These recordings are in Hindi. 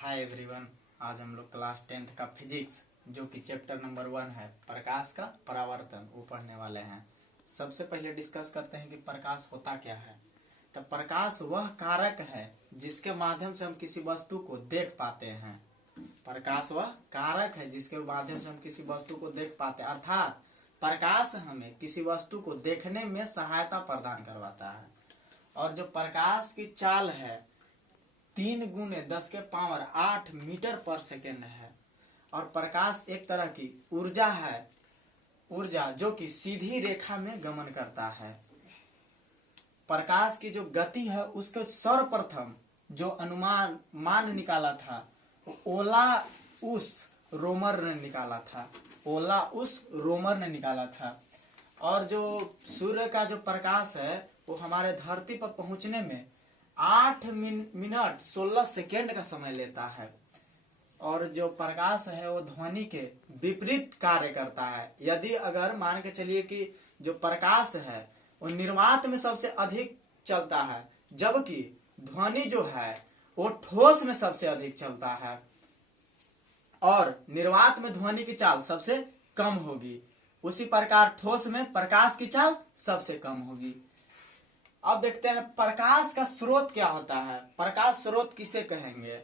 Hi everyone. आज हम लोग क्लास 10th का फिजिक्स जो कि चैप्टर नंबर 1 है प्रकाश का परावर्तन वो पढ़ने वाले हैं। सबसे पहले डिस्कस करते हैं कि प्रकाश होता क्या है। तो प्रकाश वह कारक है जिसके माध्यम से हम किसी वस्तु को देख पाते हैं। प्रकाश वह कारक है जिसके माध्यम से हम किसी वस्तु को देख पाते हैं, अर्थात प्रकाश हमें किसी वस्तु को देखने में सहायता प्रदान करवाता है। और जो प्रकाश की चाल है 3 × 10⁸ मीटर पर सेकेंड है। और प्रकाश एक तरह की ऊर्जा है, ऊर्जा जो कि सीधी रेखा में गमन करता है। प्रकाश की जो गति है उसके सर्वप्रथम जो मान निकाला था ओलाउस रोमर ने निकाला था। ओलाउस रोमर ने निकाला था। और जो सूर्य का जो प्रकाश है वो हमारे धरती पर पहुंचने में 8 मिनट 16 सेकेंड का समय लेता है। और जो प्रकाश है वो ध्वनि के विपरीत कार्य करता है। यदि अगर मान के चलिए कि जो प्रकाश है वो निर्वात में सबसे अधिक चलता है, जबकि ध्वनि जो है वो ठोस में सबसे अधिक चलता है और निर्वात में ध्वनि की चाल सबसे कम होगी, उसी प्रकार ठोस में प्रकाश की चाल सबसे कम होगी। अब देखते हैं प्रकाश का स्रोत क्या होता है। प्रकाश स्रोत किसे कहेंगे?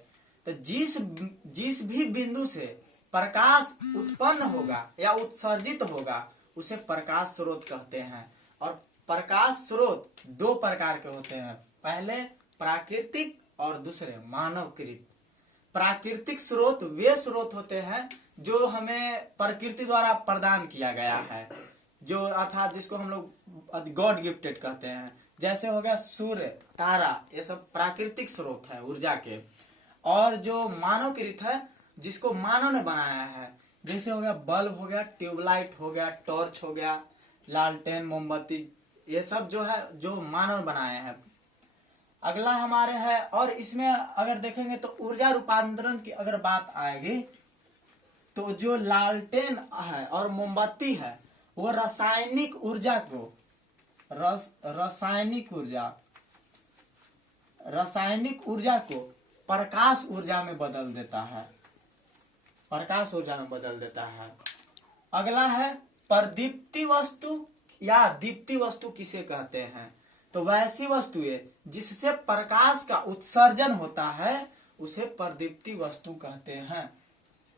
तो जिस भी बिंदु से प्रकाश उत्पन्न होगा या उत्सर्जित होगा उसे प्रकाश स्रोत कहते हैं। और प्रकाश स्रोत 2 प्रकार के होते हैं, पहले प्राकृतिक और दूसरे मानवकृत। प्राकृतिक स्रोत वे स्रोत होते हैं जो हमें प्रकृति द्वारा प्रदान किया गया है, जो अर्थात जिसको हम लोग गॉड गिफ्टेड कहते हैं। जैसे हो गया सूर्य, तारा, ये सब प्राकृतिक स्रोत है ऊर्जा के। और जो मानवकृत है जिसको मानव ने बनाया है, जैसे हो गया बल्ब हो गया, ट्यूबलाइट हो गया, टॉर्च हो गया, लालटेन, मोमबत्ती, ये सब जो है जो मानव बनाए हैं। अगला हमारे है, और इसमें अगर देखेंगे तो ऊर्जा रूपांतरण की अगर बात आएगी तो जो लालटेन है और मोमबत्ती है वो रासायनिक ऊर्जा को रासायनिक ऊर्जा को प्रकाश ऊर्जा में बदल देता है, प्रकाश ऊर्जा में बदल देता है। अगला है प्रदीप्ति वस्तु या दीप्ति वस्तु किसे कहते हैं? तो वैसी वस्तुएं जिससे प्रकाश का उत्सर्जन होता है उसे प्रदीप्ति वस्तु कहते हैं।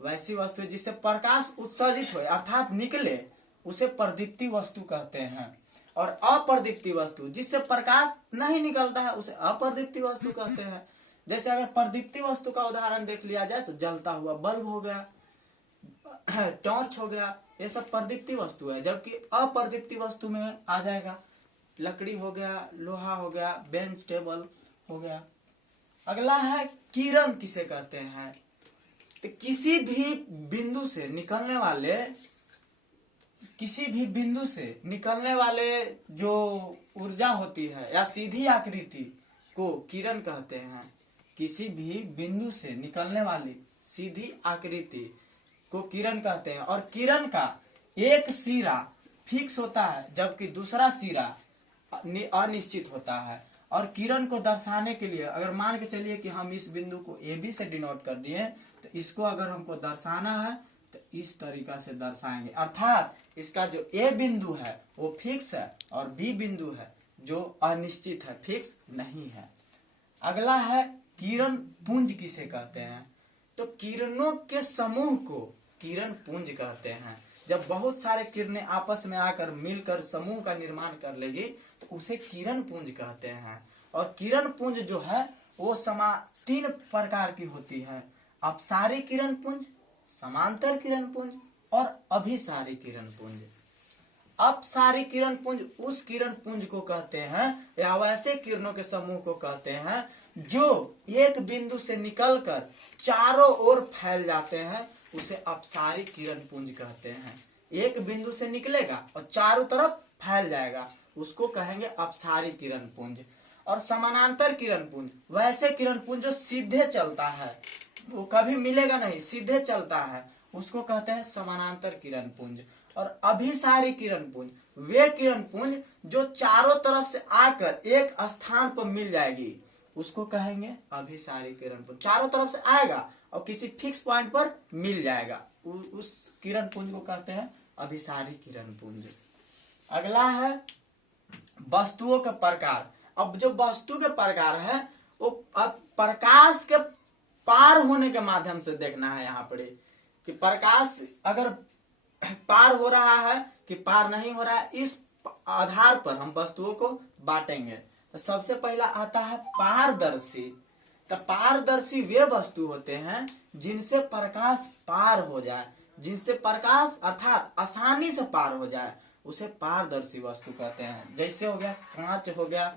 वैसी वस्तु जिससे प्रकाश उत्सर्जित हो अर्थात निकले उसे प्रदीप्ति वस्तु कहते हैं। और अप्रदीप्ति वस्तु जिससे प्रकाश नहीं निकलता है उसे अप्रदीप्ति वस्तु कहते हैं। जैसे अगर प्रदीप्ति वस्तु का उदाहरण देख लिया जाए तो जलता हुआ बल्ब हो गया, टॉर्च हो गया, ये सब प्रदीप्ति वस्तु है। जबकि अप्रदीप्ति वस्तु में आ जाएगा लकड़ी हो गया, लोहा हो गया, बेंच टेबल हो गया। अगला है किरण किसे कहते हैं? तो किसी भी बिंदु से निकलने वाले जो ऊर्जा होती है या सीधी आकृति को किरण कहते हैं। किसी भी बिंदु से निकलने वाली सीधी आकृति को किरण कहते हैं। और किरण का एक सिरा फिक्स होता है जबकि दूसरा सिरा अनिश्चित होता है। और किरण को दर्शाने के लिए अगर मान के चलिए कि हम इस बिंदु को ए बी से डिनोट कर दिए तो इसको अगर हमको दर्शाना है तो इस तरीका से दर्शाएंगे, अर्थात इसका जो ए बिंदु है वो फिक्स है और बी बिंदु है जो अनिश्चित है, फिक्स नहीं है। अगला है किरण पुंज किसे कहते हैं? तो किरणों के समूह को किरण पुंज कहते हैं। जब बहुत सारे किरणें आपस में आकर मिलकर समूह का निर्माण कर लेगी तो उसे किरण पुंज कहते हैं। और किरण पुंज जो है वो 3 प्रकार की होती है, अपसारी किरण पुंज, समांतर किरण पुंज और अभिसारी किरण पुंज। अपसारी किरण पुंज उस किरण पुंज को कहते हैं या वैसे किरणों के समूह को कहते हैं जो एक बिंदु से निकलकर चारों ओर फैल जाते हैं, उसे अपसारी किरण पुंज कहते हैं। एक बिंदु से निकलेगा और चारों तरफ फैल जाएगा, उसको कहेंगे अपसारी किरण पुंज। और समानांतर किरण पुंज वैसे किरण पुंज जो सीधे चलता है, वो कभी मिलेगा नहीं, सीधे चलता है, उसको कहते हैं समानांतर किरण पुंज। और अभिसारी किरण पुंज वे किरण पुंज जो चारों तरफ से आकर एक स्थान पर मिल जाएगी, उसको कहेंगे अभिसारी किरण पुंज। चारों तरफ से आएगा और किसी फिक्स पॉइंट पर मिल जाएगा, उस किरण पुंज को कहते हैं अभिसारी किरण पुंज। अगला है वस्तुओं के प्रकार। अब जो वस्तु के प्रकार है वो प्रकाश के पार होने के माध्यम से देखना है यहाँ पर कि प्रकाश अगर पार हो रहा है कि पार नहीं हो रहा है, इस आधार पर हम वस्तुओं को बांटेंगे। तो सबसे पहला आता है पारदर्शी। तो पारदर्शी वे वस्तु होते हैं जिनसे प्रकाश पार हो जाए, जिनसे प्रकाश अर्थात आसानी से पार हो जाए, उसे पारदर्शी वस्तु कहते हैं। जैसे हो गया कांच हो गया,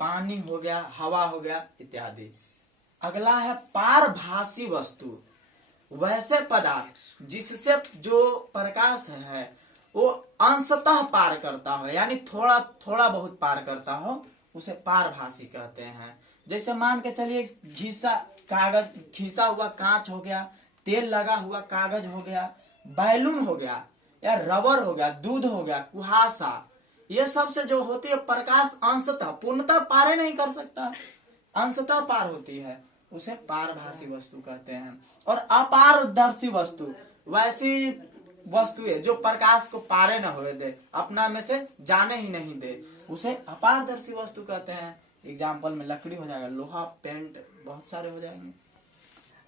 पानी हो गया, हवा हो गया इत्यादि। अगला है पारभासी वस्तु। वैसे पदार्थ जिससे जो प्रकाश है वो अंशतः पार करता हो, यानी थोड़ा थोड़ा बहुत पार करता हो, उसे पारभासी कहते हैं। जैसे मान के चलिए घिसा हुआ कांच हो गया, तेल लगा हुआ कागज हो गया, बैलून हो गया, या रबर हो गया, दूध हो गया, कुहासा, ये सब से जो होती है प्रकाश अंशतः, पूर्णतः पार नहीं कर सकता, अंशतः पार होती है, उसे पारभासी वस्तु कहते हैं। और अपारदर्शी वस्तु वैसी वस्तु है जो प्रकाश को पारे न होने दे, अपना में से जाने ही नहीं दे, उसे अपारदर्शी वस्तु कहते हैं। एग्जाम्पल में लकड़ी हो जाएगा, लोहा, पेंट, बहुत सारे हो जाएंगे।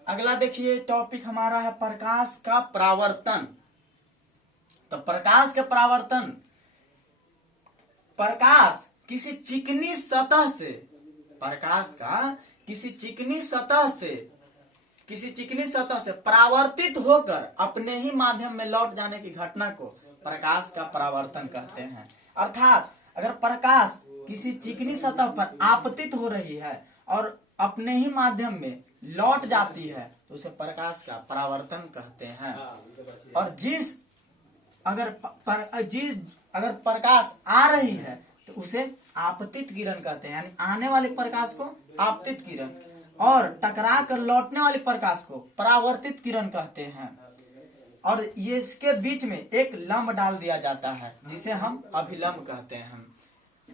अगला देखिए टॉपिक हमारा है प्रकाश का परावर्तन। तो प्रकाश का परावर्तन, प्रकाश किसी चिकनी सतह से, प्रकाश का किसी चिकनी सतह से परावर्तित होकर अपने ही माध्यम में लौट जाने की घटना को प्रकाश का परावर्तन कहते हैं। अर्थात अगर प्रकाश किसी चिकनी सतह पर आपतित हो रही है और अपने ही माध्यम में लौट जाती है तो उसे प्रकाश का परावर्तन कहते हैं। और अगर प्रकाश आ रही है तो उसे आपतित किरण कहते हैं, यानी आने वाले प्रकाश को आपतित किरण, और टकरा कर लौटने वाले प्रकाश को परावर्तित किरण कहते हैं। और ये इसके बीच में एक लंब डाल दिया जाता है जिसे हम अभिलंब कहते हैं।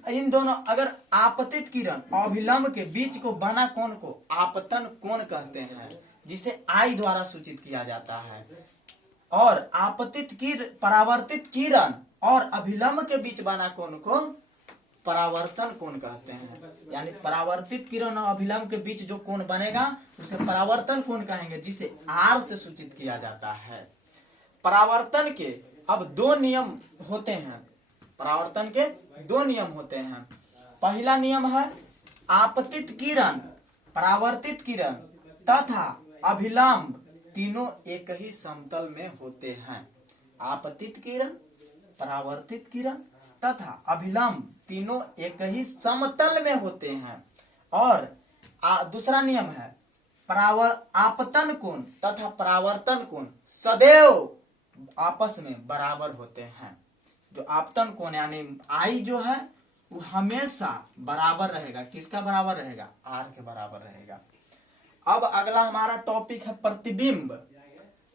इन दोनों, अगर आपतित किरण और अभिलंब के बीच को बना कोण को आपतन कोण कहते हैं, जिसे आई द्वारा सूचित किया जाता है। और परावर्तित किरण और अभिलंब के बीच बना कोण को परावर्तन कोण कहते हैं। यानी परावर्तित किरण और अभिलंब के बीच जो कोण बनेगा उसे परावर्तन कोण कहेंगे, जिसे आर से सूचित किया जाता है। परावर्तन के अब दो नियम होते हैं। परावर्तन के दो नियम होते हैं। पहला नियम है आपतित किरण, परावर्तित किरण तथा अभिलंब तीनों एक ही समतल में होते हैं। आपतित किरण, परावर्तित किरण तथा अभिलंब तीनों एक ही समतल में होते हैं। और दूसरा नियम है आपतन कोण तथा परावर्तन कोण सदैव आपस में बराबर होते हैं। जो आपतन कोण यानी आई जो है वो हमेशा बराबर रहेगा। किसका बराबर रहेगा? आर के बराबर रहेगा। अब अगला हमारा टॉपिक है प्रतिबिंब।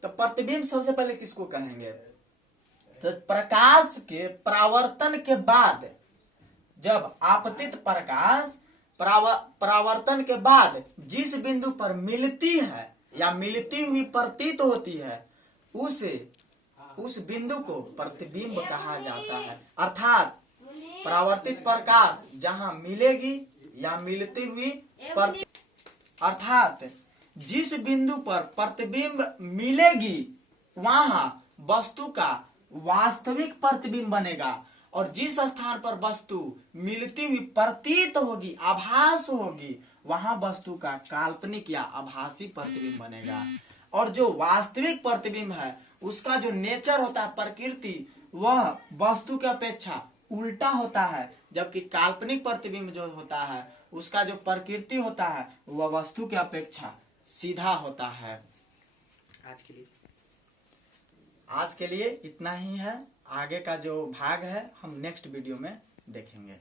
तो प्रतिबिंब सबसे पहले किसको कहेंगे? तो प्रकाश के परावर्तन के बाद, जब आपतित प्रकाश परावर्तन के बाद जिस बिंदु पर मिलती है या मिलती हुई प्रतीत होती है, उस बिंदु को प्रतिबिंब कहा जाता है। अर्थात परावर्तित प्रकाश जहां मिलेगी या मिलती हुई अर्थात जिस बिंदु पर प्रतिबिंब मिलेगी वहां वस्तु का वास्तविक प्रतिबिंब बनेगा, और जिस स्थान पर वस्तु मिलती हुई प्रतीत होगी, आभास होगी, वहां वस्तु का काल्पनिक या आभासी प्रतिबिंब बनेगा। और जो वास्तविक प्रतिबिंब है उसका जो नेचर होता है, प्रकृति, वह वस्तु की अपेक्षा उल्टा होता है, जबकि काल्पनिक प्रतिबिंब जो होता है उसका जो प्रकृति होता है वह वस्तु की अपेक्षा सीधा होता है। आज के लिए इतना ही है। आगे का जो भाग है हम नेक्स्ट वीडियो में देखेंगे।